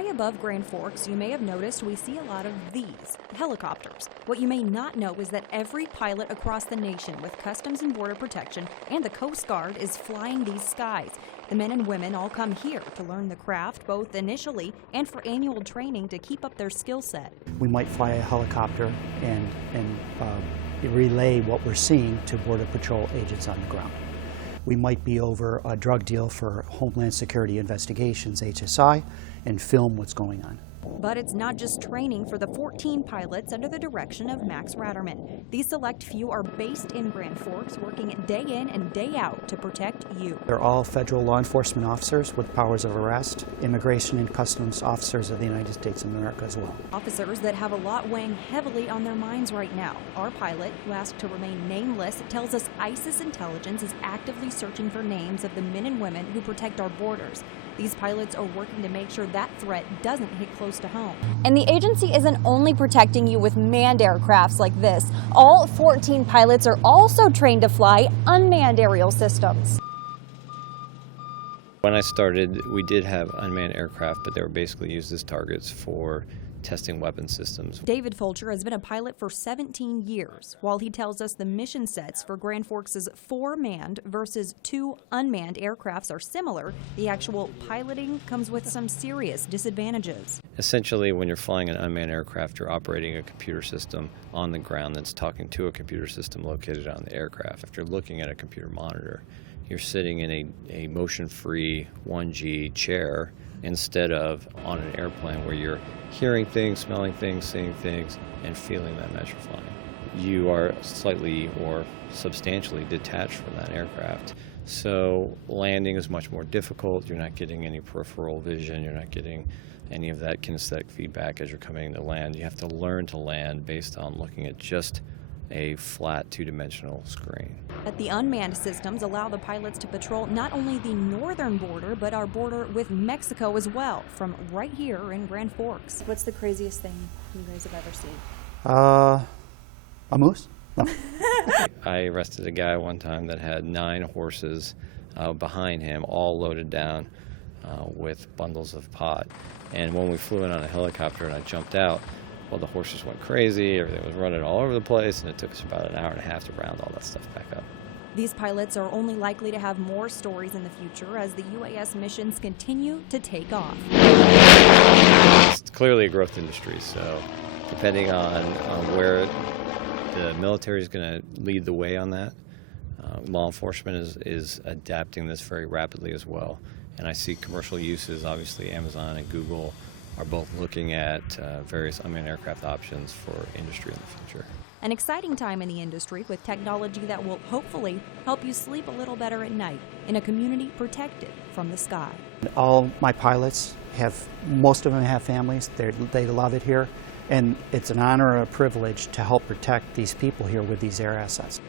High above Grand Forks, you may have noticed we see a lot of these helicopters. What you may not know is that every pilot across the nation with Customs and Border Protection and the Coast Guard is flying these skies. The men and women all come here to learn the craft, both initially and for annual training to keep up their skill set. We might fly a helicopter and relay what we're seeing to Border Patrol agents on the ground. We might be over a drug deal for Homeland Security Investigations, HSI, and film what's going on. But it's not just training for the 14 pilots under the direction of Max Ratterman. These select few are based in Grand Forks, working day in and day out to protect you. They're all federal law enforcement officers with powers of arrest, immigration and customs officers of the United States of America as well. Officers that have a lot weighing heavily on their minds right now. Our pilot, who asked to remain nameless, tells us ISIS intelligence is actively searching for names of the men and women who protect our borders. These pilots are working to make sure that threat doesn't hit close to home. And the agency isn't only protecting you with manned aircrafts like this. All 14 pilots are also trained to fly unmanned aerial systems. When I started, we did have unmanned aircraft, but they were basically used as targets for testing weapon systems. David Fulcher has been a pilot for 17 years. While he tells us the mission sets for Grand Forks' 4 manned versus 2 unmanned aircrafts are similar, the actual piloting comes with some serious disadvantages. Essentially, when you're flying an unmanned aircraft, you're operating a computer system on the ground that's talking to a computer system located on the aircraft. If you're looking at a computer monitor, you're sitting in a motion-free 1G chair instead of on an airplane where you're hearing things, smelling things, seeing things, and feeling them as you're flying. You are slightly or substantially detached from that aircraft. So landing is much more difficult. You're not getting any peripheral vision. You're not getting any of that kinesthetic feedback as you're coming to land. You have to learn to land based on looking at just a flat two-dimensional screen. The unmanned systems allow the pilots to patrol not only the northern border, but our border with Mexico as well, from right here in Grand Forks. What's the craziest thing you guys have ever seen? A moose? No. I arrested a guy one time that had 9 horses behind him, all loaded down with bundles of pot. And when we flew in on a helicopter and I jumped out, well, the horses went crazy, everything was running all over the place, and it took us about an hour and a half to round all that stuff back up. These pilots are only likely to have more stories in the future as the UAS missions continue to take off. It's clearly a growth industry, so depending on where the military is going to lead the way on that, law enforcement is adapting this very rapidly as well. And I see commercial uses, obviously Amazon and Google are both looking at various unmanned aircraft options for industry in the future. An exciting time in the industry with technology that will hopefully help you sleep a little better at night in a community protected from the sky. All my pilots most of them have families. They love it here, and it's an honor and a privilege to help protect these people here with these air assets.